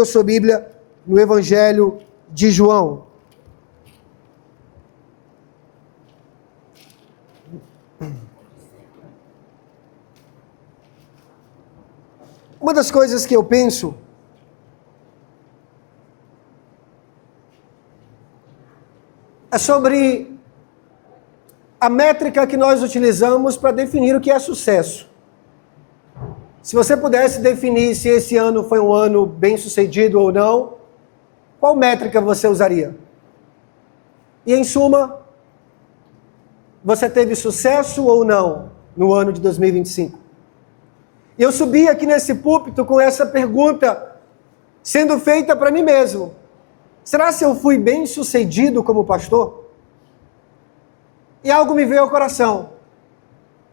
a sua Bíblia no Evangelho de João. Uma das coisas que eu penso é sobre a métrica que nós utilizamos para definir o que é sucesso. Se você pudesse definir se esse ano foi um ano bem-sucedido ou não, qual métrica você usaria? E em suma, você teve sucesso ou não no ano de 2025? E eu subi aqui nesse púlpito com essa pergunta sendo feita para mim mesmo. Será que eu fui bem-sucedido como pastor? E algo me veio ao coração.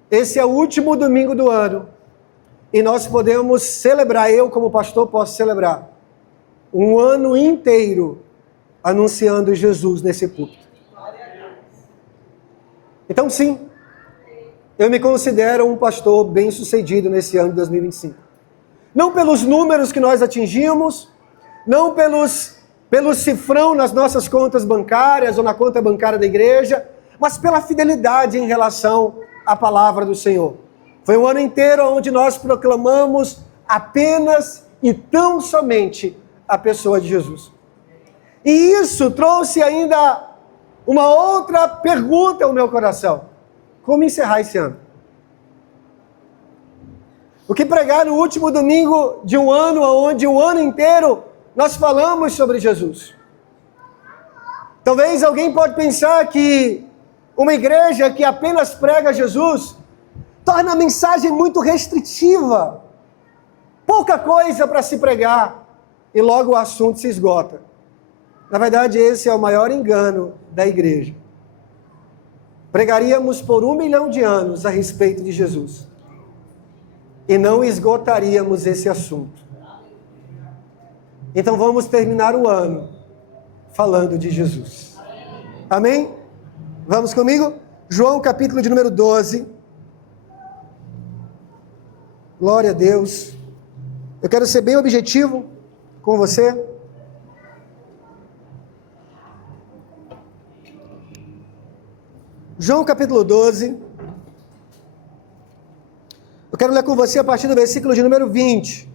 Esse é o último domingo do ano. E nós podemos celebrar, eu como pastor posso celebrar, um ano inteiro anunciando Jesus nesse púlpito. Então sim, eu me considero um pastor bem-sucedido nesse ano de 2025. Não pelos números que nós atingimos, não pelo cifrão nas nossas contas bancárias ou na conta bancária da igreja, mas pela fidelidade em relação à palavra do Senhor. Foi um ano inteiro onde nós proclamamos apenas e tão somente a pessoa de Jesus. E isso trouxe ainda uma outra pergunta ao meu coração. Como encerrar esse ano? O que pregar no último domingo de um ano, onde o ano inteiro nós falamos sobre Jesus? Talvez alguém pode pensar que uma igreja que apenas prega Jesus torna a mensagem muito restritiva. Pouca coisa para se pregar e logo o assunto se esgota. Na verdade, esse é o maior engano da igreja. Pregaríamos por 1 milhão de anos a respeito de Jesus e não esgotaríamos esse assunto. Então vamos terminar o ano falando de Jesus. Amém? Vamos comigo? João capítulo de número 12. Glória a Deus. Eu quero ser bem objetivo com você. João capítulo 12. Eu quero ler com você a partir do versículo de número 20.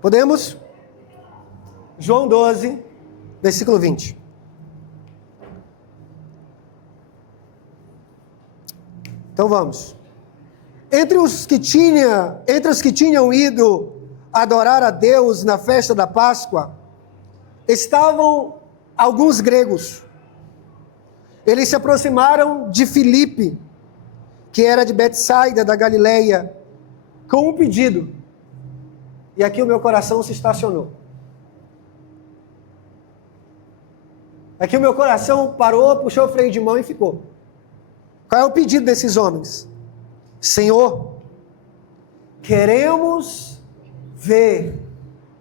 Podemos? João 12, versículo 20. Então vamos. Entre os que tinham ido adorar a Deus na festa da Páscoa, estavam alguns gregos. Eles se aproximaram de Filipe, que era de Betsaida, da Galileia, com um pedido. E aqui o meu coração se estacionou. Aqui o meu coração parou, puxou o freio de mão e ficou. Qual é o pedido desses homens? Senhor, queremos ver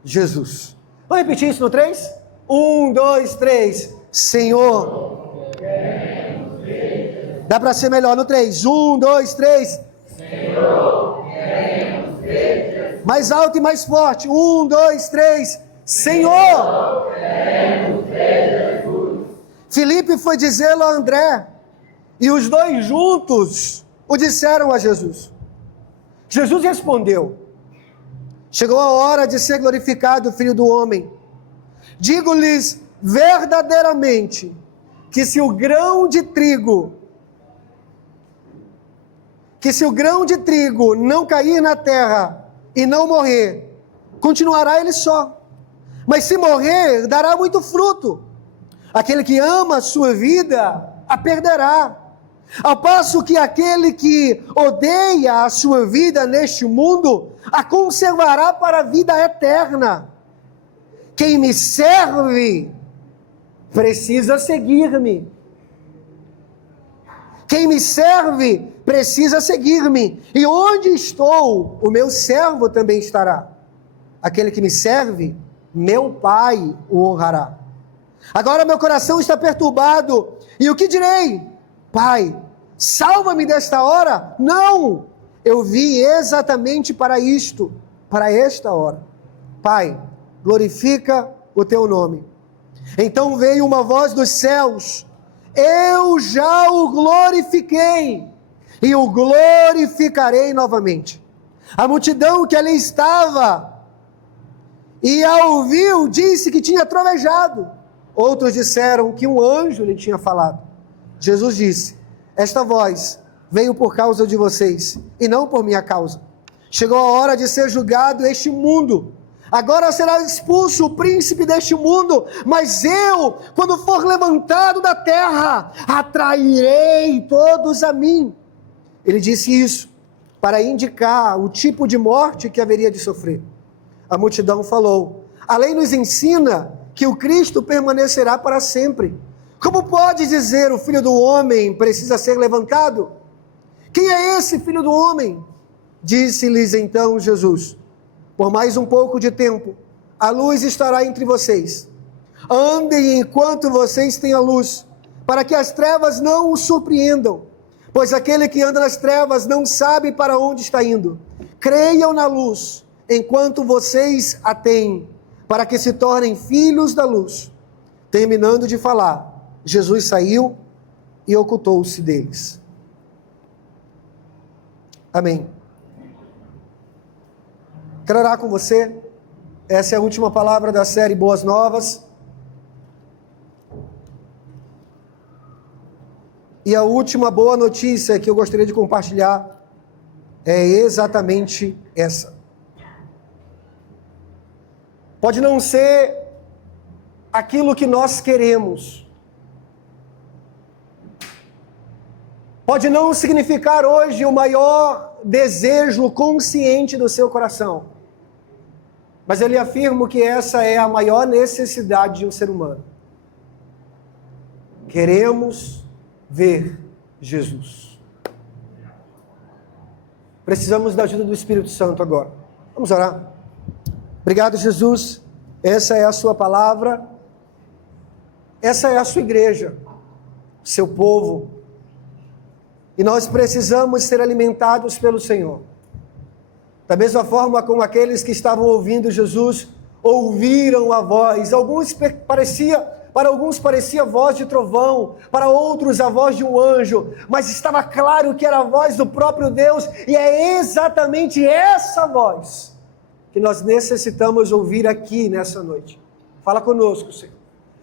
Jesus. Vamos repetir isso no 3? 1, 2, 3. Senhor, queremos ver Jesus. Dá para ser melhor no 3. 1, 2, 3. Senhor, queremos ver Jesus. Mais alto e mais forte. 1, 2, 3. Senhor, queremos ver Jesus. Filipe foi dizê-lo a André. E os dois juntos o disseram a Jesus. Jesus respondeu: chegou a hora de ser glorificado o Filho do Homem. Digo-lhes verdadeiramente que se o grão de trigo não cair na terra e não morrer, continuará ele só. Mas se morrer, dará muito fruto. Aquele que ama a sua vida, a perderá. Ao passo que aquele que odeia a sua vida neste mundo, a conservará para a vida eterna. Quem me serve, precisa seguir-me. Quem me serve, precisa seguir-me. E onde estou, o meu servo também estará. Aquele que me serve, meu Pai o honrará. Agora meu coração está perturbado. E o que direi? Pai, salva-me desta hora? Não! eu vim exatamente para isto, para esta hora. Pai, glorifica o teu nome. Então veio uma voz dos céus: eu já o glorifiquei, e o glorificarei novamente. A multidão que ali estava e a ouviu, disse que tinha trovejado. Outros disseram que um anjo lhe tinha falado. Jesus disse: esta voz veio por causa de vocês, e não por minha causa. Chegou a hora de ser julgado este mundo. Agora será expulso o príncipe deste mundo, mas eu, quando for levantado da terra, atrairei todos a mim. Ele disse isso para indicar o tipo de morte que haveria de sofrer. A multidão falou: a lei nos ensina que o Cristo permanecerá para sempre. Como pode dizer o Filho do Homem precisa ser levantado? Quem é esse Filho do Homem? Disse-lhes então Jesus: por mais um pouco de tempo, a luz estará entre vocês. Andem enquanto vocês têm a luz, para que as trevas não os surpreendam, pois aquele que anda nas trevas não sabe para onde está indo. Creiam na luz, enquanto vocês a têm, para que se tornem filhos da luz. Terminando de falar, Jesus saiu e ocultou-se deles. Amém. Quero orar com você. Essa é a última palavra da série Boas Novas. E a última boa notícia que eu gostaria de compartilhar é exatamente essa. Pode não ser aquilo que nós queremos. Pode não significar hoje o maior desejo consciente do seu coração. Mas eu lhe afirmo que essa é a maior necessidade de um ser humano. Queremos ver Jesus. Precisamos da ajuda do Espírito Santo agora. Vamos orar. Obrigado, Jesus. Essa é a sua palavra. Essa é a sua igreja, seu povo. E nós precisamos ser alimentados pelo Senhor. Da mesma forma como aqueles que estavam ouvindo Jesus ouviram a voz. Para alguns parecia a voz de trovão, para outros a voz de um anjo, mas estava claro que era a voz do próprio Deus, e é exatamente essa voz que nós necessitamos ouvir aqui nessa noite. Fala conosco, Senhor,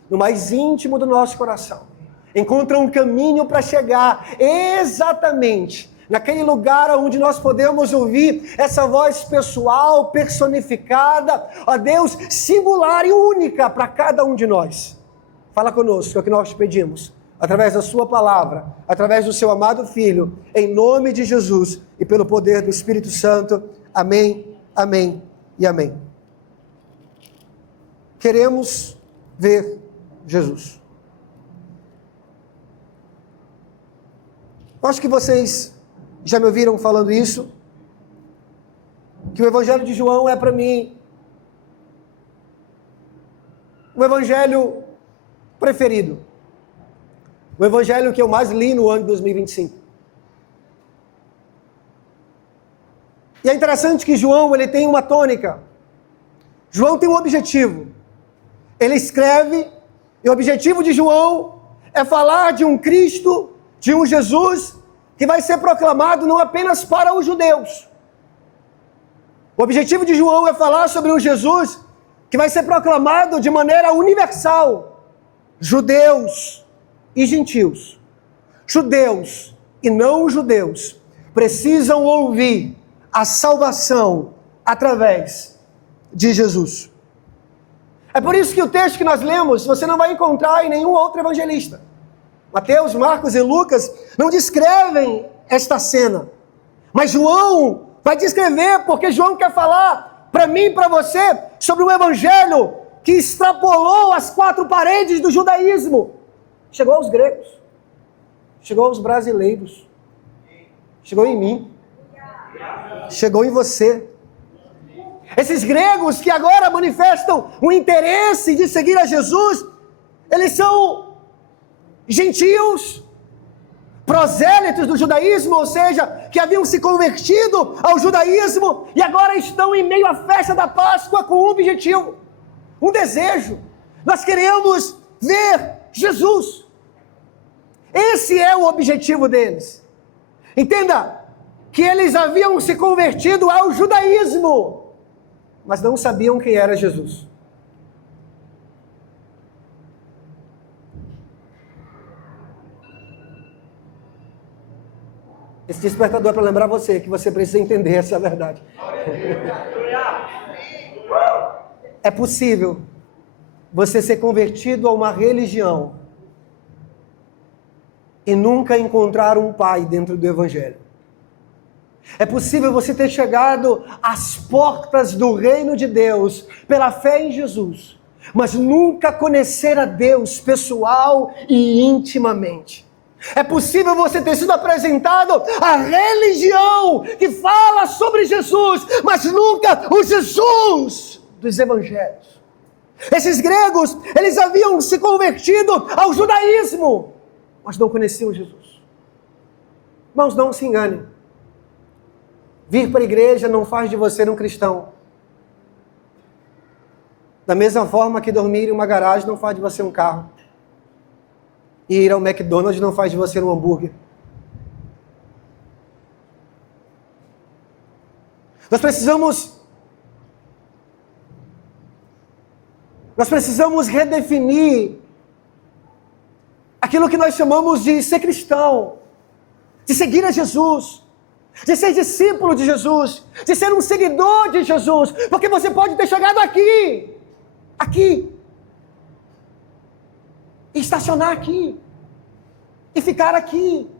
no mais íntimo do nosso coração. Encontra um caminho para chegar exatamente naquele lugar onde nós podemos ouvir essa voz pessoal, personificada, ó Deus, singular e única para cada um de nós. Fala conosco, é o que nós pedimos, através da sua palavra, através do seu amado Filho, em nome de Jesus e pelo poder do Espírito Santo. Amém, amém e amém. Queremos ver Jesus. Acho que vocês já me ouviram falando isso, que o Evangelho de João é para mim o Evangelho preferido, o Evangelho que eu mais li no ano de 2025. E é interessante que João, ele tem uma tônica. João tem um objetivo. Ele escreve, e o objetivo de João é falar de um Cristo, de um Jesus que vai ser proclamado não apenas para os judeus. O objetivo de João é falar sobre um Jesus que vai ser proclamado de maneira universal. Judeus e gentios, judeus e não judeus, precisam ouvir a salvação através de Jesus. É por isso que o texto que nós lemos, você não vai encontrar em nenhum outro evangelista. Mateus, Marcos e Lucas não descrevem esta cena. Mas João vai descrever, porque João quer falar para mim e para você sobre um evangelho que extrapolou as quatro paredes do judaísmo. Chegou aos gregos, chegou aos brasileiros, chegou em mim, chegou em você. Esses gregos que agora manifestam o interesse de seguir a Jesus, eles são gentios, prosélitos do judaísmo, ou seja, que haviam se convertido ao judaísmo e agora estão em meio à festa da Páscoa com um objetivo, um desejo. Nós queremos ver Jesus. Esse é o objetivo deles. Entenda que eles haviam se convertido ao judaísmo, mas não sabiam quem era Jesus. Esse despertador é para lembrar você que você precisa entender essa verdade. É possível você ser convertido a uma religião e nunca encontrar um pai dentro do Evangelho. É possível você ter chegado às portas do reino de Deus pela fé em Jesus, mas nunca conhecer a Deus pessoal e intimamente. É possível você ter sido apresentado à religião que fala sobre Jesus, mas nunca o Jesus dos evangelhos. Esses gregos, eles haviam se convertido ao judaísmo, mas não conheciam Jesus. Irmãos, não se enganem. Vir para a igreja não faz de você um cristão. Da mesma forma que dormir em uma garagem não faz de você um carro. E ir ao McDonald's não faz de você um hambúrguer. Nós precisamos redefinir aquilo que nós chamamos de ser cristão, de seguir a Jesus, de ser discípulo de Jesus, de ser um seguidor de Jesus, porque você pode ter chegado aqui, e estacionar aqui, e ficar aqui,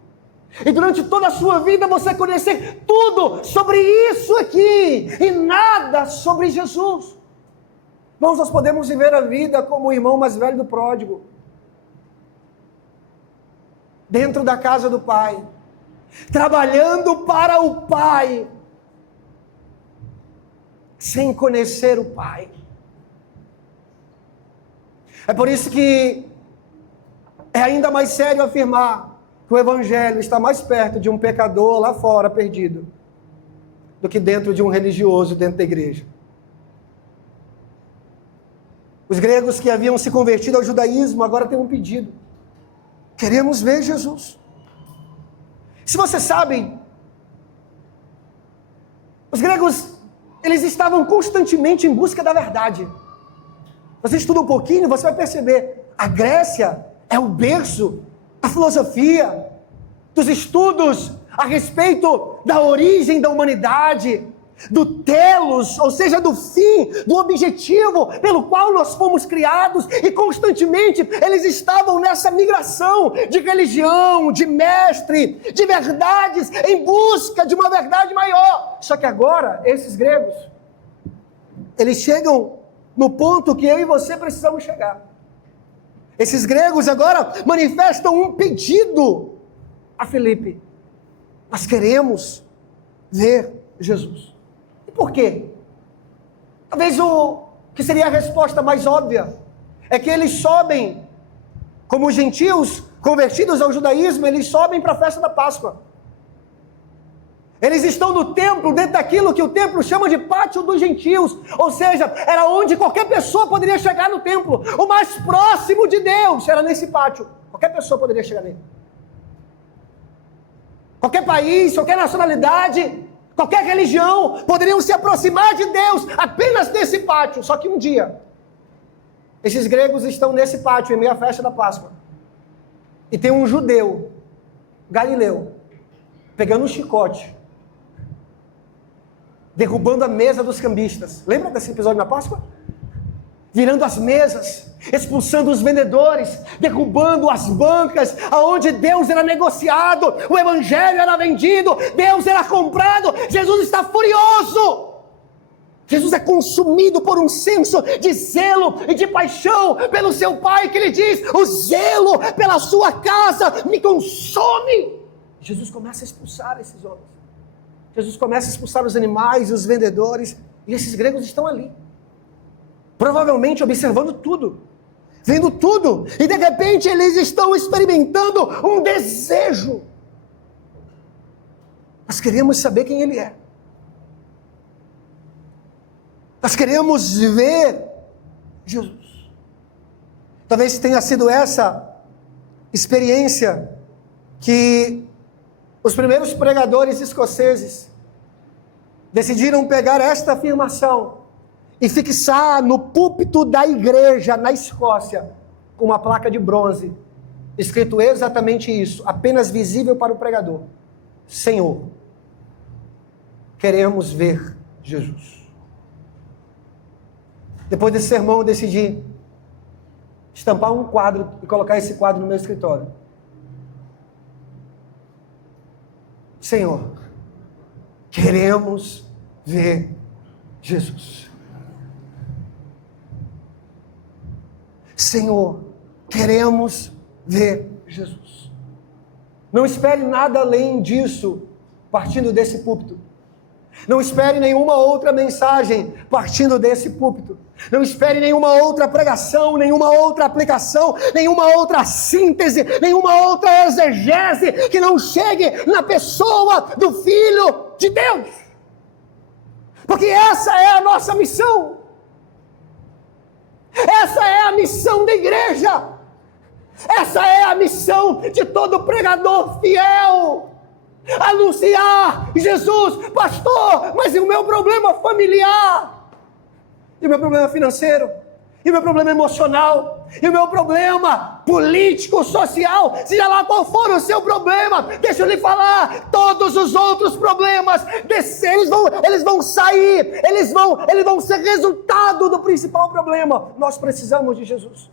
e durante toda a sua vida você conhecer tudo sobre isso aqui, e nada sobre Jesus. Irmãos, nós podemos viver a vida como o irmão mais velho do pródigo, dentro da casa do Pai, trabalhando para o Pai, sem conhecer o Pai. É por isso que é ainda mais sério afirmar que o Evangelho está mais perto de um pecador lá fora perdido do que dentro de um religioso dentro da igreja. Os gregos que haviam se convertido ao judaísmo agora têm um pedido: queremos ver Jesus. Se vocês sabem, os gregos, eles estavam constantemente em busca da verdade. Você estuda um pouquinho, você vai perceber, a Grécia é o berço da filosofia, dos estudos a respeito da origem da humanidade, do telos, ou seja, do fim, do objetivo pelo qual nós fomos criados, e constantemente eles estavam nessa migração de religião, de mestre, de verdades, em busca de uma verdade maior. Só que agora, esses gregos, eles chegam no ponto que eu e você precisamos chegar. Esses gregos agora manifestam um pedido a Filipe: nós queremos ver Jesus. E por quê? Talvez o que seria a resposta mais óbvia é que eles sobem, como os gentios convertidos ao judaísmo, eles sobem para a festa da Páscoa. Eles estão no templo, dentro daquilo que o templo chama de pátio dos gentios, ou seja, era onde qualquer pessoa poderia chegar no templo. O mais próximo de Deus era nesse pátio. Qualquer pessoa poderia chegar nele. Qualquer país, qualquer nacionalidade, qualquer religião poderiam se aproximar de Deus apenas nesse pátio. Só que um dia, esses gregos estão nesse pátio em meio à festa da Páscoa. E tem um judeu, galileu, pegando um chicote, derrubando a mesa dos cambistas. Lembra desse episódio na Páscoa? Virando as mesas, expulsando os vendedores, derrubando as bancas aonde Deus era negociado, o evangelho era vendido, Deus era comprado. Jesus está furioso. Jesus é consumido por um senso de zelo e de paixão pelo seu Pai, que lhe diz: o zelo pela sua casa me consome. Jesus começa a expulsar esses homens. Jesus começa a expulsar os animais e os vendedores, e esses gregos estão ali, provavelmente observando tudo, vendo tudo, e de repente eles estão experimentando um desejo Nós queremos saber quem Ele é. Nós queremos ver Jesus. Talvez tenha sido essa experiência que os primeiros pregadores escoceses decidiram pegar esta afirmação e fixar no púlpito da igreja na Escócia com uma placa de bronze, escrito exatamente isso, apenas visível para o pregador: Senhor, queremos ver Jesus. Depois desse sermão eu decidi estampar um quadro e colocar esse quadro no meu escritório. Senhor, queremos ver Jesus. Senhor, queremos ver Jesus. Não espere nada além disso partindo desse púlpito. Não espere nenhuma outra mensagem partindo desse púlpito. Não espere nenhuma outra pregação, nenhuma outra aplicação, nenhuma outra síntese, nenhuma outra exegese que não chegue na pessoa do Filho de Deus. Porque essa é a nossa missão. Essa é a missão da igreja. Essa é a missão de todo pregador fiel. Anunciar Jesus. Pastor, mas e o meu problema familiar? E o meu problema financeiro? E o meu problema emocional? E o meu problema político, social? Seja lá qual for o seu problema, deixa eu lhe falar, todos os outros problemas, eles vão sair, eles vão ser resultado do principal problema. Nós precisamos de Jesus.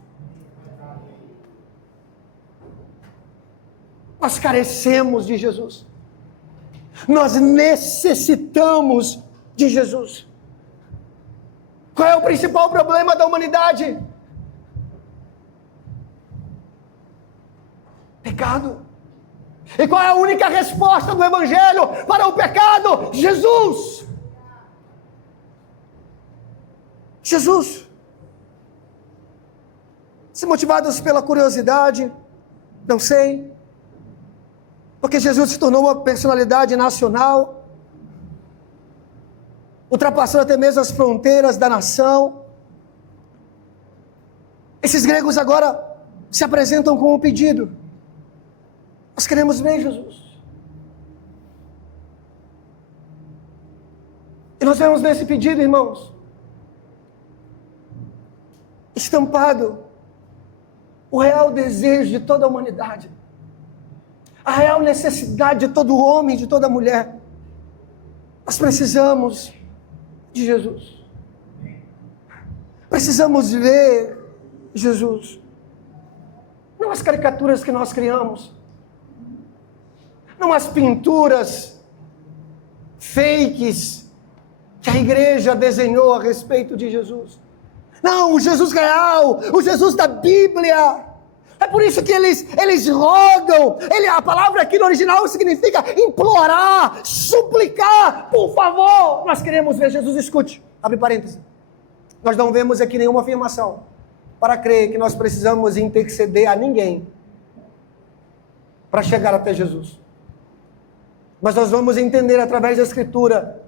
Nós carecemos de Jesus. Nós necessitamos de Jesus. Qual é o principal problema da humanidade? Pecado. E qual é a única resposta do Evangelho para o pecado? Jesus. Jesus. Se motivados pela curiosidade, não sei, porque Jesus se tornou uma personalidade nacional, ultrapassando até mesmo as fronteiras da nação. Esses gregos agora se apresentam com um pedido: nós queremos ver Jesus. E nós vemos nesse pedido, irmãos, estampado o real desejo de toda a humanidade, a real necessidade de todo homem, de toda mulher. Nós precisamos de Jesus. Precisamos ver Jesus. Não as caricaturas que nós criamos, não as pinturas fakes que a igreja desenhou a respeito de Jesus. Não, o Jesus real, o Jesus da Bíblia. É por isso que eles rogam. A palavra aqui no original significa implorar, suplicar. Por favor, nós queremos ver Jesus. Escute, abre parênteses. Nós não vemos aqui nenhuma afirmação para crer que nós precisamos interceder a ninguém para chegar até Jesus. Mas nós vamos entender através da Escritura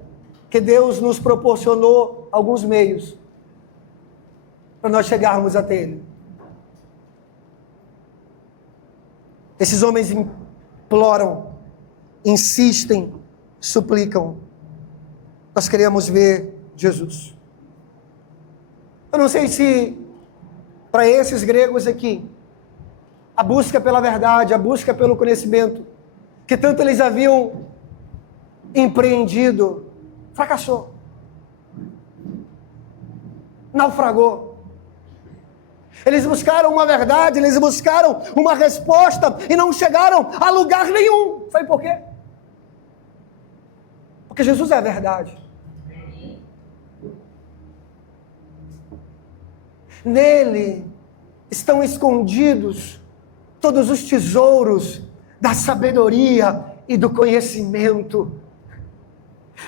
que Deus nos proporcionou alguns meios para nós chegarmos até Ele. Esses homens imploram, insistem, suplicam. Nós queremos ver Jesus. Eu não sei se para esses gregos aqui, a busca pela verdade, a busca pelo conhecimento, que tanto eles haviam empreendido, fracassou, naufragou. Eles buscaram uma verdade, eles buscaram uma resposta e não chegaram a lugar nenhum. Sabe por quê? Porque Jesus é a verdade. Nele estão escondidos todos os tesouros da sabedoria e do conhecimento.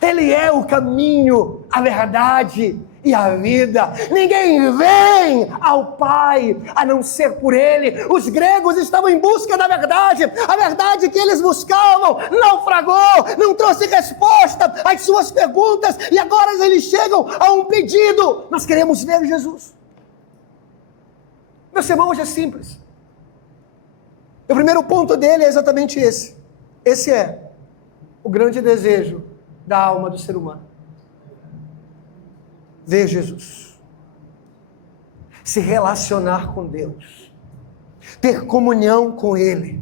Ele é o caminho, a verdade e a vida. Ninguém vem ao Pai a não ser por Ele. Os gregos estavam em busca da verdade. A verdade que eles buscavam naufragou, não trouxe resposta às suas perguntas, e agora eles chegam a um pedido. Nós queremos ver Jesus. Meu sermão hoje é simples. O primeiro ponto dele é exatamente esse. Esse é o grande desejo da alma do ser humano. Ver Jesus. Se relacionar com Deus. Ter comunhão com Ele.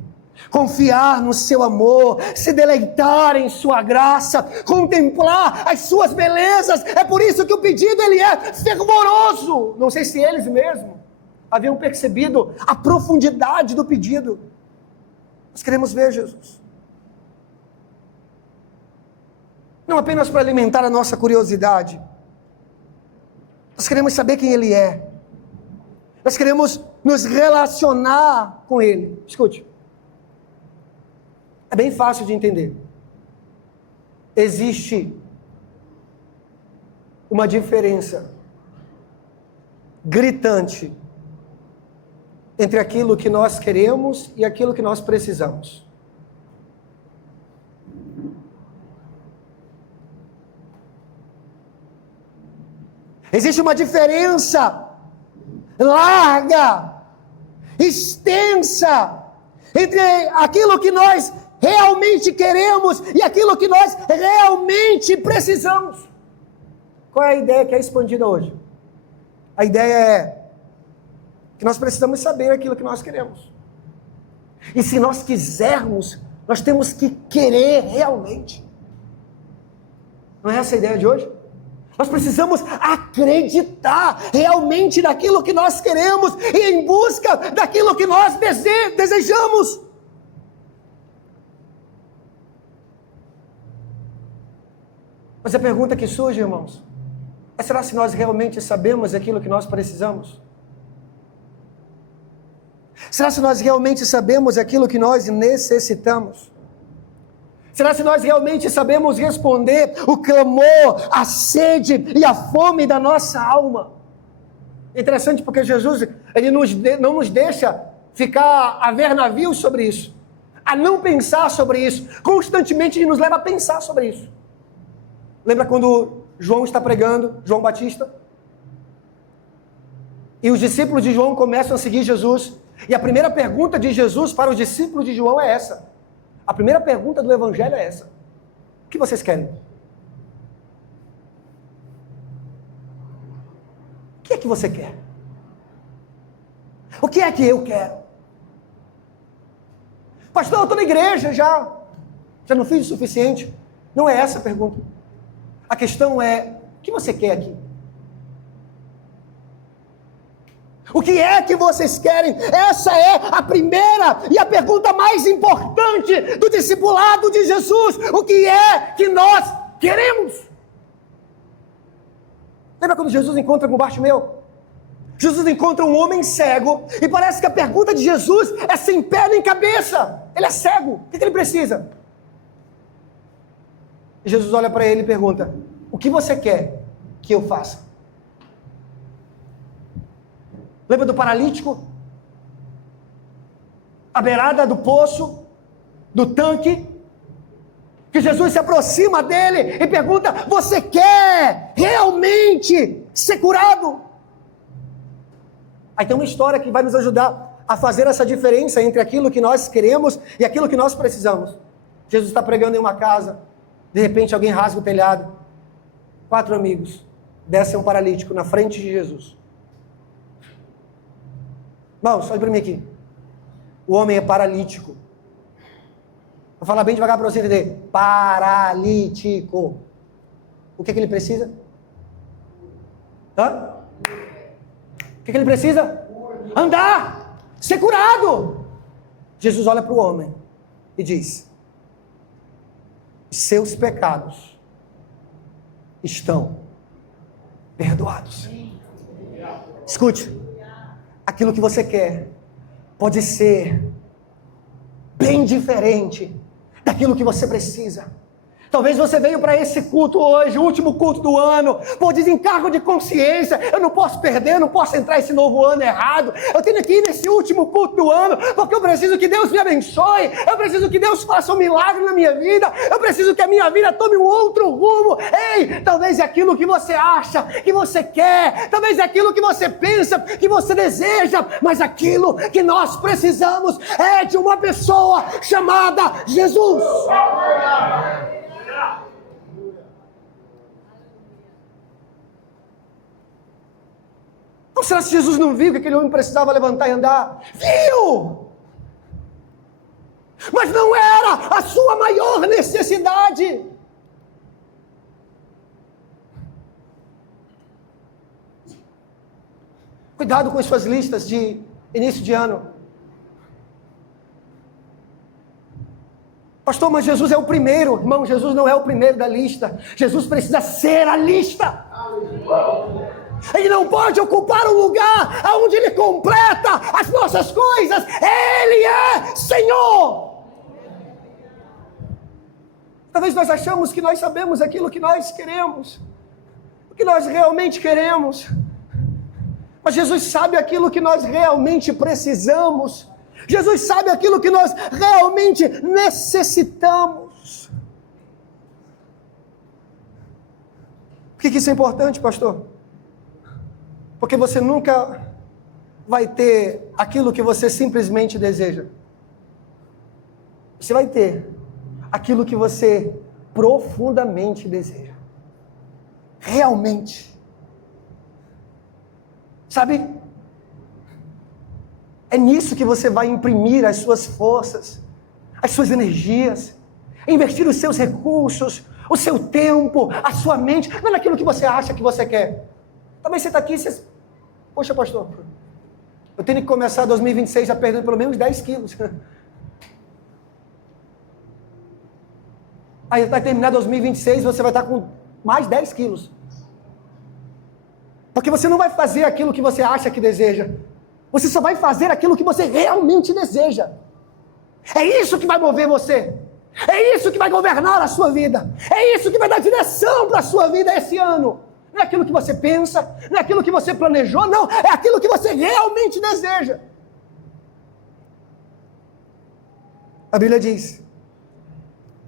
Confiar no seu amor. Se deleitar em sua graça. Contemplar as suas belezas. É por isso que o pedido ele é fervoroso. Não sei se eles mesmos haviam percebido a profundidade do pedido. Nós queremos ver Jesus. Não apenas para alimentar a nossa curiosidade. Nós queremos saber quem Ele é. Nós queremos nos relacionar com Ele. Escute. É bem fácil de entender. Existe uma diferença gritante entre aquilo que nós queremos e aquilo que nós precisamos. Existe uma diferença larga, extensa, entre aquilo que nós realmente queremos e aquilo que nós realmente precisamos. Qual é a ideia que é expandida hoje? A ideia é que nós precisamos saber aquilo que nós queremos. E se nós quisermos, nós temos que querer realmente. Não é essa a ideia de hoje? Nós precisamos acreditar realmente naquilo que nós queremos e em busca daquilo que nós desejamos. Mas a pergunta que surge, irmãos, é: será se nós realmente sabemos aquilo que nós precisamos? Será se nós realmente sabemos aquilo que nós necessitamos? Será se nós realmente sabemos responder o clamor, a sede e a fome da nossa alma? É interessante porque Jesus, Ele não nos deixa ficar a ver navios sobre isso, a não pensar sobre isso. Constantemente Ele nos leva a pensar sobre isso. Lembra quando João está pregando, João Batista? E os discípulos de João começam a seguir Jesus. E a primeira pergunta de Jesus para os discípulos de João é essa. A primeira pergunta do Evangelho é essa: o que vocês querem? O que é que você quer? O que é que eu quero? Pastor, eu estou na igreja já não fiz o suficiente. Não é essa a pergunta. A questão é: o que você quer aqui? O que é que vocês querem? Essa é a primeira e a pergunta mais importante do discipulado de Jesus. O que é que nós queremos? Lembra quando Jesus encontra com Bartimeu? Jesus encontra um homem cego e parece que a pergunta de Jesus é sem pé nem cabeça. Ele é cego. O que ele precisa? E Jesus olha para ele e pergunta: o que você quer que eu faça? Lembra do paralítico? À beirada do poço, do tanque, que Jesus se aproxima dele e pergunta: você quer realmente ser curado? Aí tem uma história que vai nos ajudar a fazer essa diferença entre aquilo que nós queremos e aquilo que nós precisamos. Jesus está pregando em uma casa, de repente alguém rasga o telhado, 4 amigos descem um paralítico na frente de Jesus. Irmãos, olha para mim aqui. O homem é paralítico. Vou falar bem devagar para você entender. Paralítico. O que ele precisa? Hã? O que ele precisa? Andar. Ser curado. Jesus olha para o homem e diz: seus pecados estão perdoados. Escute. Aquilo que você quer pode ser bem diferente daquilo que você precisa. Talvez você veio para esse culto hoje, o último culto do ano, por desencargo de consciência. Eu não posso perder, eu não posso entrar esse novo ano errado. Eu tenho que ir nesse último culto do ano, porque eu preciso que Deus me abençoe. Eu preciso que Deus faça um milagre na minha vida. Eu preciso que a minha vida tome um outro rumo. Ei, talvez é aquilo que você acha, que você quer. Talvez é aquilo que você pensa, que você deseja. Mas aquilo que nós precisamos é de uma pessoa chamada Jesus. Ou será que Jesus não viu que aquele homem precisava levantar e andar? Viu! Mas não era a sua maior necessidade. Cuidado com as suas listas de início de ano. Pastor, mas Jesus é o primeiro. Irmão, Jesus não é o primeiro da lista. Jesus precisa ser a lista. Ele não pode ocupar um lugar onde Ele completa as nossas coisas. Ele é Senhor. Talvez nós achamos que nós sabemos aquilo que nós queremos, o que nós realmente queremos. Mas Jesus sabe aquilo que nós realmente precisamos. Jesus sabe aquilo que nós realmente necessitamos. Por que isso é importante, pastor? Porque você nunca vai ter aquilo que você simplesmente deseja. Você vai ter aquilo que você profundamente deseja. Realmente. Sabe? É nisso que você vai imprimir as suas forças, as suas energias, investir os seus recursos, o seu tempo, a sua mente, não é naquilo que você acha que você quer. Talvez você está aqui e você... Poxa, pastor, eu tenho que começar 2026 já perdendo pelo menos 10 quilos. Aí vai terminar 2026 você vai estar com mais 10 quilos. Porque você não vai fazer aquilo que você acha que deseja. Você só vai fazer aquilo que você realmente deseja. É isso que vai mover você. É isso que vai governar a sua vida. É isso que vai dar direção para a sua vida esse ano. Não é aquilo que você pensa, não é aquilo que você planejou, não. É aquilo que você realmente deseja. A Bíblia diz,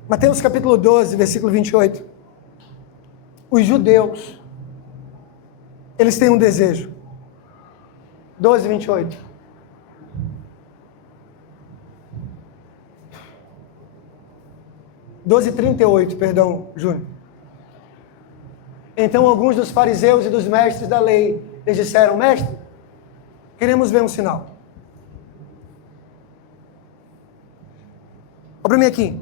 Mateus capítulo 12, versículo 28. Os judeus, eles têm um desejo. 12, 28. Doze, 38, perdão, Júnior. Então alguns dos fariseus e dos mestres da lei lhes disseram, mestre, queremos ver um sinal. Olha para mim aqui.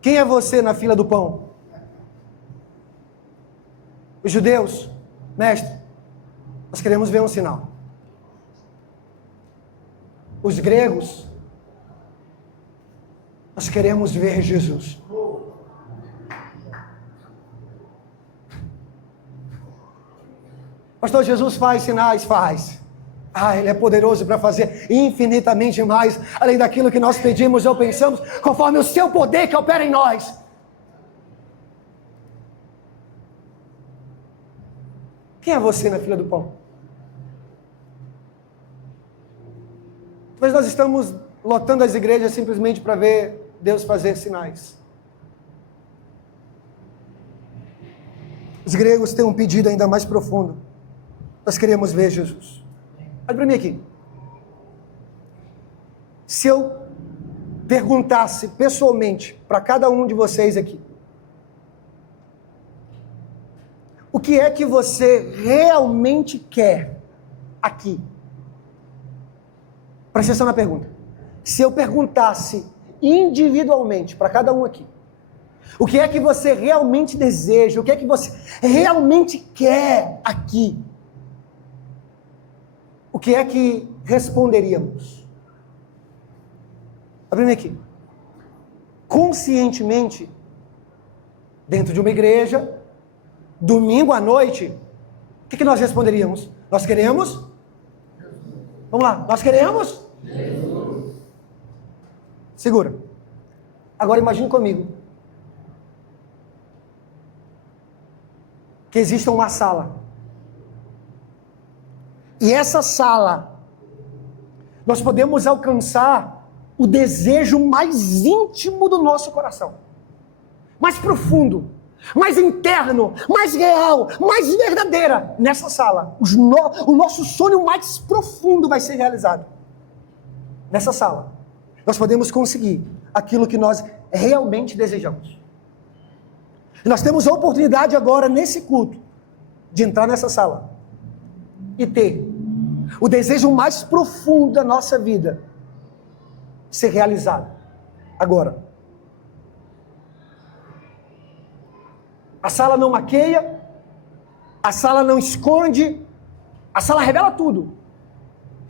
Quem é você na fila do pão? Os judeus, mestre, nós queremos ver um sinal. Os gregos, nós queremos ver Jesus. Pastor, Jesus faz sinais? Faz. Ele é poderoso para fazer infinitamente mais, além daquilo que nós pedimos ou pensamos, conforme o seu poder que opera em nós. Quem é você na fila do pão? Talvez nós estamos lotando as igrejas simplesmente para ver Deus fazer sinais. Os gregos têm um pedido ainda mais profundo. Nós queremos ver Jesus. Olha para mim aqui. Se eu perguntasse pessoalmente para cada um de vocês aqui, o que é que você realmente quer aqui? Presta atenção na pergunta. Se eu perguntasse individualmente para cada um aqui, o que é que você realmente deseja? O que é que você realmente quer aqui? O que é que responderíamos? Abre aqui. Conscientemente, dentro de uma igreja, domingo à noite, o que nós responderíamos? Nós queremos? Vamos lá, nós queremos? Jesus. Segura. Agora imagine comigo. que exista uma sala. E essa sala, nós podemos alcançar o desejo mais íntimo do nosso coração. Mais profundo, mais interno, mais real, mais verdadeira. Nessa sala, o nosso sonho mais profundo vai ser realizado. Nessa sala, nós podemos conseguir aquilo que nós realmente desejamos. E nós temos a oportunidade agora, nesse culto, de entrar nessa sala e ter o desejo mais profundo da nossa vida ser realizado agora. A sala não maqueia, a sala não esconde, a sala revela tudo.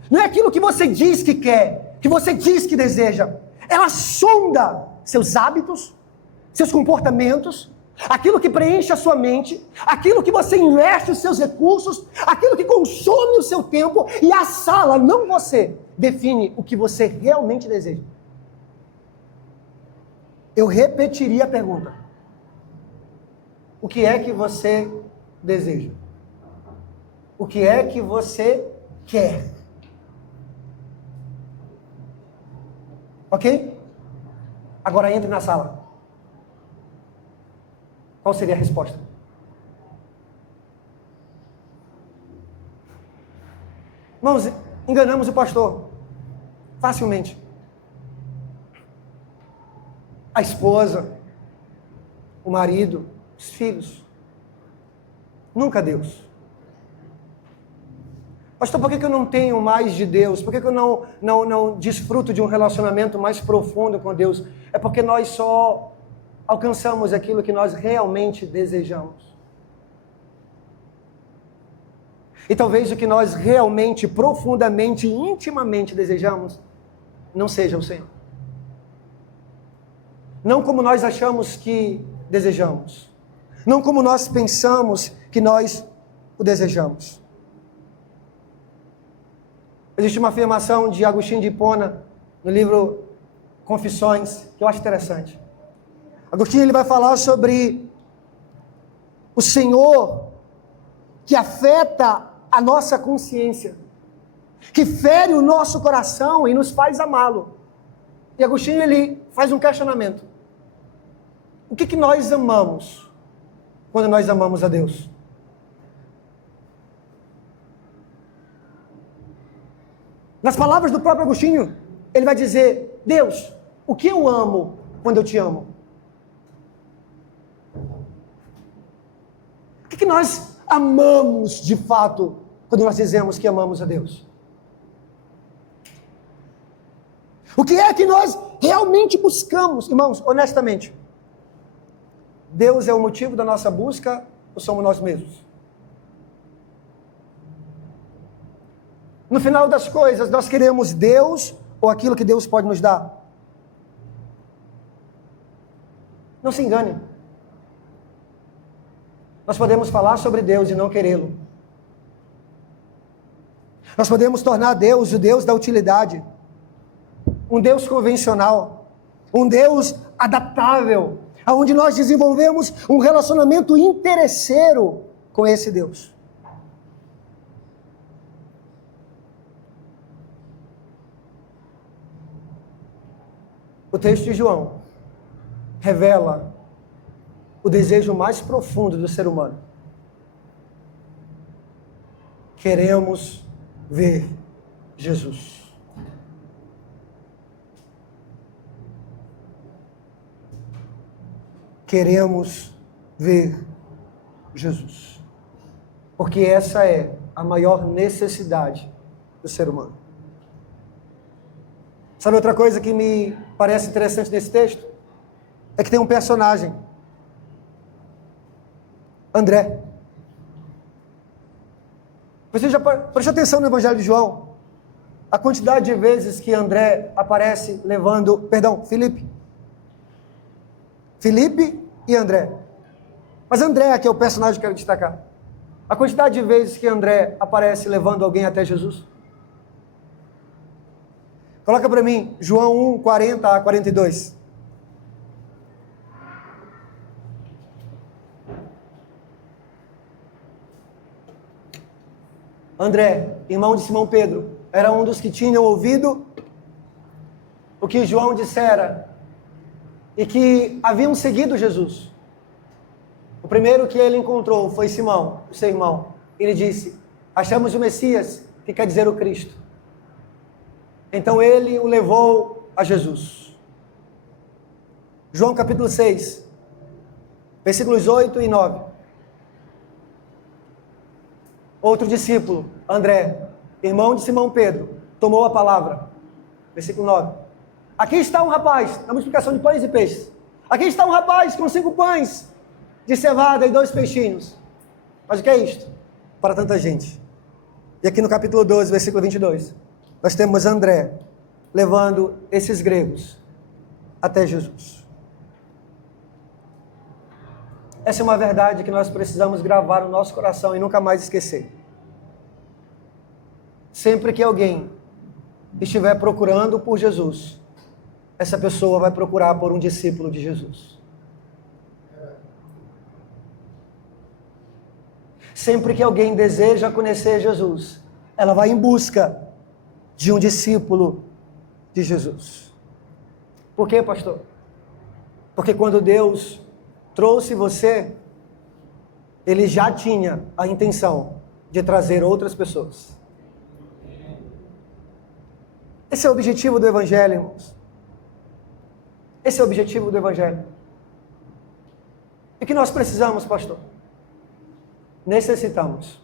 Não é aquilo que você diz que quer, que você diz que deseja. Ela sonda seus hábitos, seus comportamentos, aquilo que preenche a sua mente, aquilo que você investe os seus recursos, aquilo que consome o seu tempo, e a sala, não você, define o que você realmente deseja. Eu repetiria a pergunta. O que é que você deseja? O que é que você quer? Ok? Agora entre na sala. Qual seria a resposta? Irmãos, enganamos o pastor facilmente. A esposa, o marido, os filhos. Nunca Deus. Pastor, por que eu não tenho mais de Deus? Por que eu não desfruto de um relacionamento mais profundo com Deus? É porque nós só alcançamos aquilo que nós realmente desejamos. E talvez o que nós realmente, profundamente, intimamente desejamos, não seja o Senhor. Não como nós achamos que desejamos. Não como nós pensamos que nós o desejamos. Existe uma afirmação de Agostinho de Hipona, no livro Confissões, que eu acho interessante. Agostinho ele vai falar sobre o Senhor que afeta a nossa consciência, que fere o nosso coração e nos faz amá-lo. E Agostinho ele faz um questionamento. O que nós amamos quando nós amamos a Deus? Nas palavras do próprio Agostinho, ele vai dizer: Deus, o que eu amo quando eu te amo? O que nós amamos de fato quando nós dizemos que amamos a Deus? O que é que nós realmente buscamos? Irmãos, honestamente, Deus é o motivo da nossa busca ou somos nós mesmos? No final das coisas, nós queremos Deus ou aquilo que Deus pode nos dar? Não se engane. Nós podemos falar sobre Deus e não querê-lo. Nós podemos tornar Deus o Deus da utilidade, um Deus convencional, um Deus adaptável, onde nós desenvolvemos um relacionamento interesseiro com esse Deus. O texto de João revela o desejo mais profundo do ser humano. Queremos ver Jesus. Queremos ver Jesus. Porque essa é a maior necessidade do ser humano. Sabe outra coisa que me parece interessante nesse texto? É que tem um personagem, André. Você já prestou atenção no Evangelho de João? A quantidade de vezes que André aparece levando... Filipe e André. Mas André aqui é o personagem que eu quero destacar. A quantidade de vezes que André aparece levando alguém até Jesus. Coloca para mim, João 1, 40 a 42. André, irmão de Simão Pedro, era um dos que tinham ouvido o que João dissera e que haviam seguido Jesus. O primeiro que ele encontrou foi Simão, o seu irmão. Ele disse: achamos o Messias, que quer dizer o Cristo. Então ele o levou a Jesus. João capítulo 6, versículos 8 e 9. Outro discípulo, André, irmão de Simão Pedro, tomou a palavra. Versículo 9. Aqui está um rapaz, na multiplicação de pães e peixes. Aqui está um rapaz com 5 pães de cevada e 2 peixinhos. Mas o que é isto para tanta gente? E aqui no capítulo 12, versículo 22, nós temos André levando esses gregos até Jesus. Essa é uma verdade que nós precisamos gravar no nosso coração e nunca mais esquecer. Sempre que alguém estiver procurando por Jesus, essa pessoa vai procurar por um discípulo de Jesus. Sempre que alguém deseja conhecer Jesus, ela vai em busca de um discípulo de Jesus. Por quê, pastor? Porque quando Deus trouxe você, Ele já tinha a intenção de trazer outras pessoas. Esse é o objetivo do Evangelho, irmãos. Esse é o objetivo do Evangelho. E o que nós precisamos, pastor? Necessitamos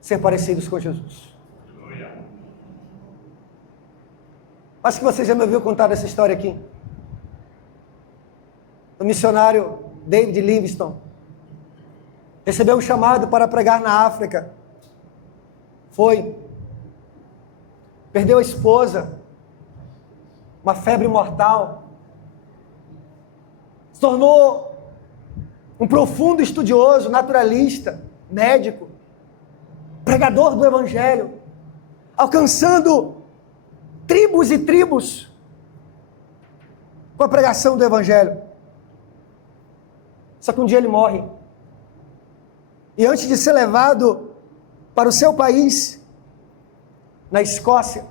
ser parecidos com Jesus. Acho que você já me ouviu contar essa história aqui. O missionário David Livingstone recebeu um chamado para pregar na África. Foi. Perdeu a esposa. Uma febre mortal. Se tornou um profundo estudioso, naturalista, médico, pregador do Evangelho, alcançando tribos e tribos com a pregação do Evangelho. Só que um dia ele morre. E antes de ser levado para o seu país, na Escócia,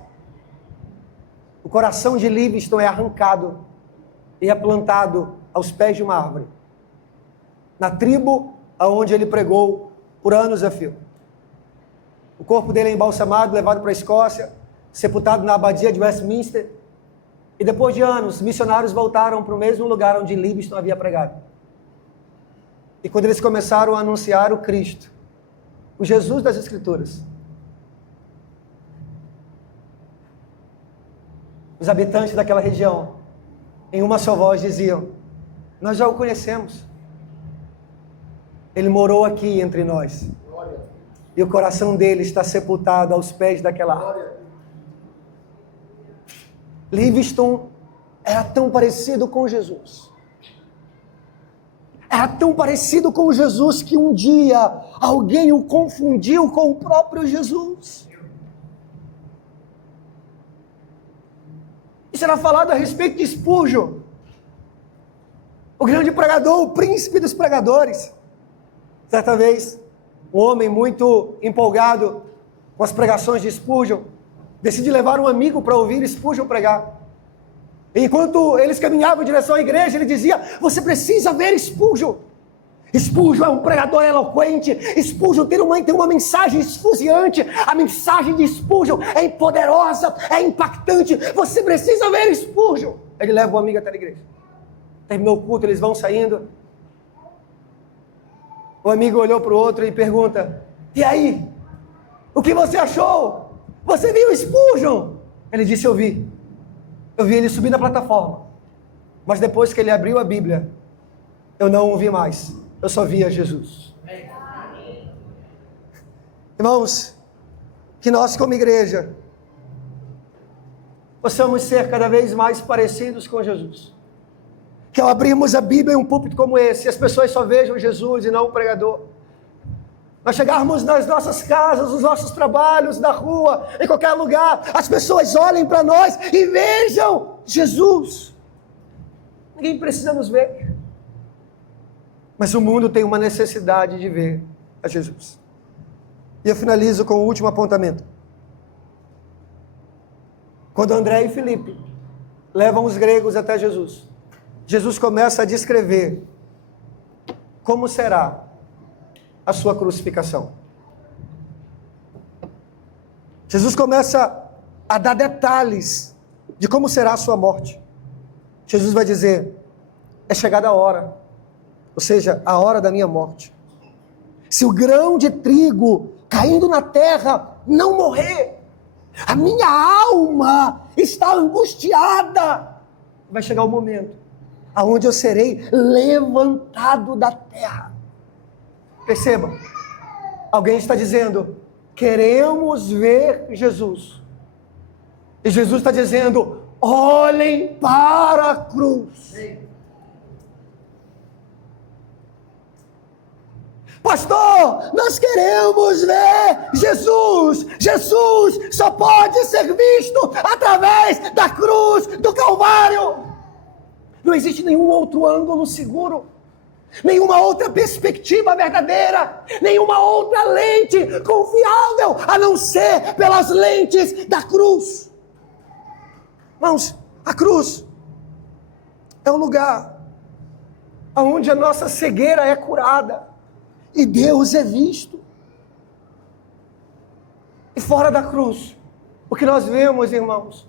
o coração de Livingstone é arrancado e é plantado aos pés de uma árvore, na tribo aonde ele pregou por anos a fio. O corpo dele é embalsamado, levado para a Escócia, sepultado na abadia de Westminster, e depois de anos, missionários voltaram para o mesmo lugar onde Livingstone havia pregado. E quando eles começaram a anunciar o Cristo, o Jesus das Escrituras, os habitantes daquela região, em uma só voz diziam: nós já o conhecemos. Ele morou aqui entre nós. E o coração dele está sepultado aos pés daquela árvore. Livingstone era tão parecido com Jesus. Era tão parecido com Jesus que um dia alguém o confundiu com o próprio Jesus. Isso era falado a respeito de Spurgeon, o grande pregador, o príncipe dos pregadores. Certa vez, um homem muito empolgado com as pregações de Spurgeon decide levar um amigo para ouvir Spurgeon pregar. E enquanto eles caminhavam em direção à igreja, ele dizia: você precisa ver Spurgeon. Spurgeon é um pregador eloquente. Spurgeon tem uma mensagem esfuziante. A mensagem de Spurgeon é poderosa, é impactante. Você precisa ver Spurgeon. Ele leva o amigo até a igreja. Terminou o culto, eles vão saindo. O amigo olhou para o outro e pergunta: e aí? O que você achou? Você viu Spurgeon? Ele disse: eu vi. Eu vi ele subir na plataforma. Mas depois que ele abriu a Bíblia, eu não o vi mais. Eu só via Jesus. Irmãos, que nós como igreja possamos ser cada vez mais parecidos com Jesus. Que ao abrirmos a Bíblia em um púlpito como esse, as pessoas só vejam Jesus e não o pregador. Nós chegarmos nas nossas casas, nos nossos trabalhos, na rua, em qualquer lugar, as pessoas olhem para nós e vejam Jesus. Ninguém precisa nos ver. Mas o mundo tem uma necessidade de ver a Jesus. E eu finalizo com o último apontamento. Quando André e Filipe levam os gregos até Jesus, Jesus começa a descrever como será a sua crucificação. Jesus começa a dar detalhes de como será a sua morte. Jesus vai dizer: é chegada a hora, ou seja, a hora da minha morte. Se o grão de trigo caindo na terra não morrer, a minha alma está angustiada. Vai chegar o momento aonde eu serei levantado da terra. Perceba, alguém está dizendo: queremos ver Jesus. E Jesus está dizendo: olhem para a cruz. Pastor, nós queremos ver Jesus. Jesus só pode ser visto através da cruz do Calvário. Não existe nenhum outro ângulo seguro, nenhuma outra perspectiva verdadeira, nenhuma outra lente confiável, a não ser pelas lentes da cruz. Irmãos, a cruz é um lugar onde a nossa cegueira é curada e Deus é visto. E fora da cruz, o que nós vemos, irmãos,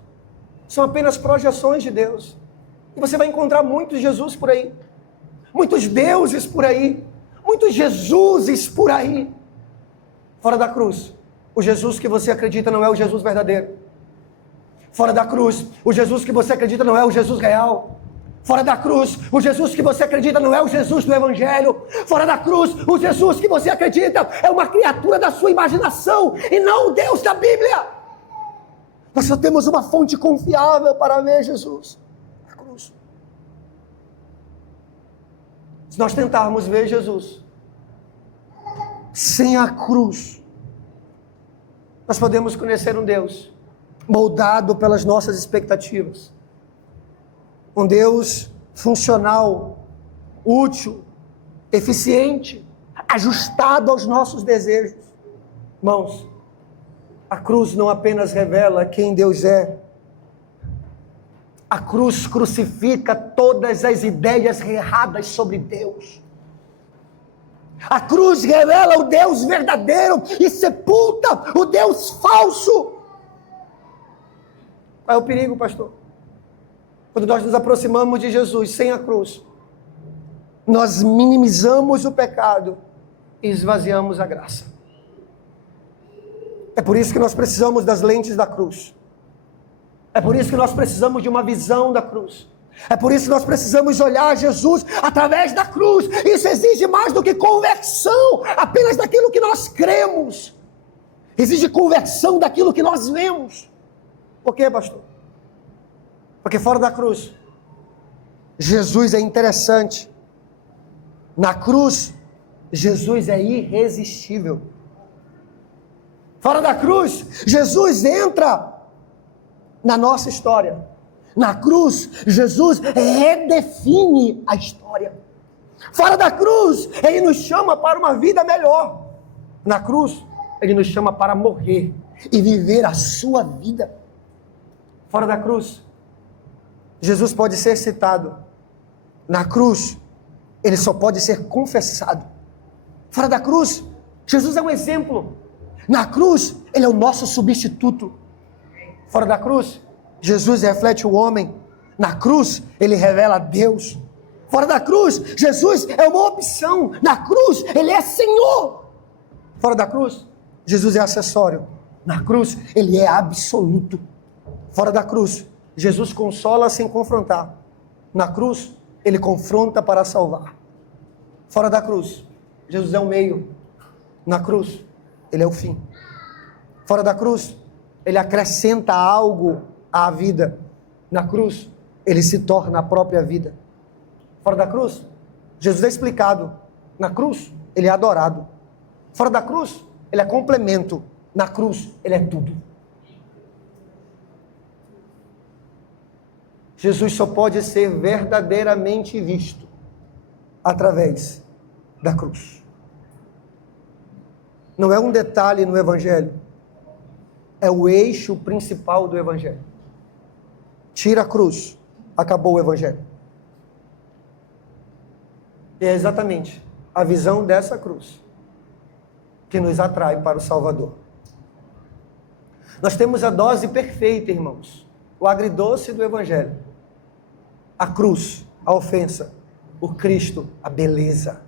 são apenas projeções de Deus. E você vai encontrar muitos Jesus por aí, muitos deuses por aí, muitos Jesuses por aí. Fora da cruz, o Jesus que você acredita não é o Jesus verdadeiro. Fora da cruz, o Jesus que você acredita não é o Jesus real. Fora da cruz, o Jesus que você acredita não é o Jesus do Evangelho. Fora da cruz, o Jesus que você acredita é uma criatura da sua imaginação e não o Deus da Bíblia. Nós só temos uma fonte confiável para ver Jesus: a cruz. Se nós tentarmos ver Jesus sem a cruz, nós podemos conhecer um Deus moldado pelas nossas expectativas, um Deus funcional, útil, eficiente, ajustado aos nossos desejos. Irmãos, a cruz não apenas revela quem Deus é, a cruz crucifica todas as ideias erradas sobre Deus. A cruz revela o Deus verdadeiro e sepulta o Deus falso. Qual é o perigo, pastor? Quando nós nos aproximamos de Jesus sem a cruz, nós minimizamos o pecado e esvaziamos a graça. É por isso que nós precisamos das lentes da cruz. É por isso que nós precisamos de uma visão da cruz. É por isso que nós precisamos olhar Jesus através da cruz. Isso exige mais do que conversão apenas daquilo que nós cremos. Exige conversão daquilo que nós vemos. Por quê, pastor? Porque fora da cruz, Jesus é interessante. Na cruz, Jesus é irresistível. Fora da cruz, Jesus entra na nossa história. Na cruz, Jesus redefine a história. Fora da cruz, Ele nos chama para uma vida melhor. Na cruz, Ele nos chama para morrer e viver a sua vida. Fora da cruz, Jesus pode ser citado. Na cruz, Ele só pode ser confessado. Fora da cruz, Jesus é um exemplo. Na cruz, Ele é o nosso substituto. Fora da cruz, Jesus reflete o homem. Na cruz, Ele revela Deus. Fora da cruz, Jesus é uma opção. Na cruz, Ele é Senhor. Fora da cruz, Jesus é acessório. Na cruz, Ele é absoluto. Fora da cruz, Jesus consola sem confrontar. Na cruz, Ele confronta para salvar. Fora da cruz, Jesus é o meio. Na cruz, Ele é o fim. Fora da cruz, Ele acrescenta algo à vida. Na cruz, Ele se torna a própria vida. Fora da cruz, Jesus é explicado. Na cruz, Ele é adorado. Fora da cruz, Ele é complemento. Na cruz, Ele é tudo. Jesus só pode ser verdadeiramente visto através da cruz. não é um detalhe no Evangelho, é o eixo principal do Evangelho. Tira a cruz, acabou o Evangelho. E é exatamente a visão dessa cruz que nos atrai para o Salvador. Nós temos a dose perfeita, irmãos, o agridoce do Evangelho, a cruz, a ofensa, o Cristo, a beleza.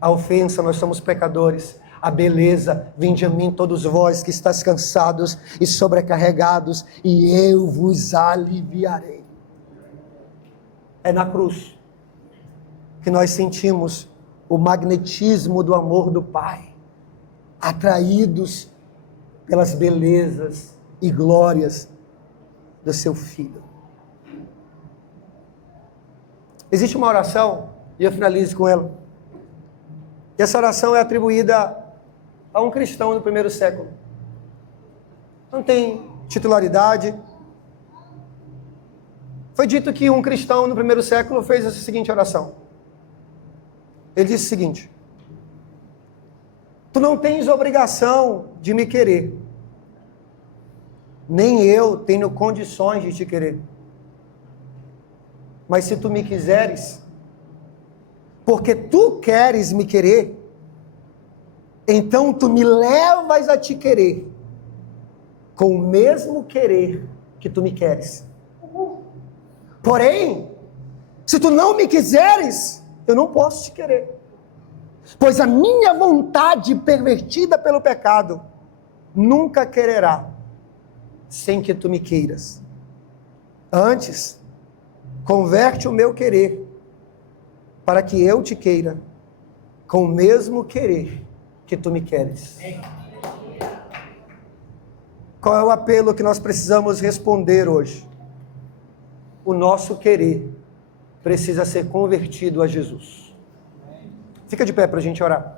A ofensa, nós somos pecadores. A beleza, vinde a mim todos vós que estáis cansados e sobrecarregados, e eu vos aliviarei. É na cruz que nós sentimos o magnetismo do amor do Pai, atraídos pelas belezas e glórias do seu Filho. Existe uma oração, e eu finalizo com ela. E essa oração é atribuída a um cristão do primeiro século. Não tem titularidade. Foi dito que um cristão no primeiro século fez essa seguinte oração. Ele disse o seguinte: tu não tens obrigação de me querer, nem eu tenho condições de te querer. Mas se tu me quiseres, porque tu queres me querer, então tu me levas a te querer, com o mesmo querer que tu me queres. Porém, se tu não me quiseres, eu não posso te querer. Pois a minha vontade pervertida pelo pecado nunca quererá sem que tu me queiras. Antes, converte o meu querer para que eu te queira com o mesmo querer que tu me queres. Qual é o apelo que nós precisamos responder hoje? O nosso querer precisa ser convertido a Jesus. Fica de pé para a gente orar.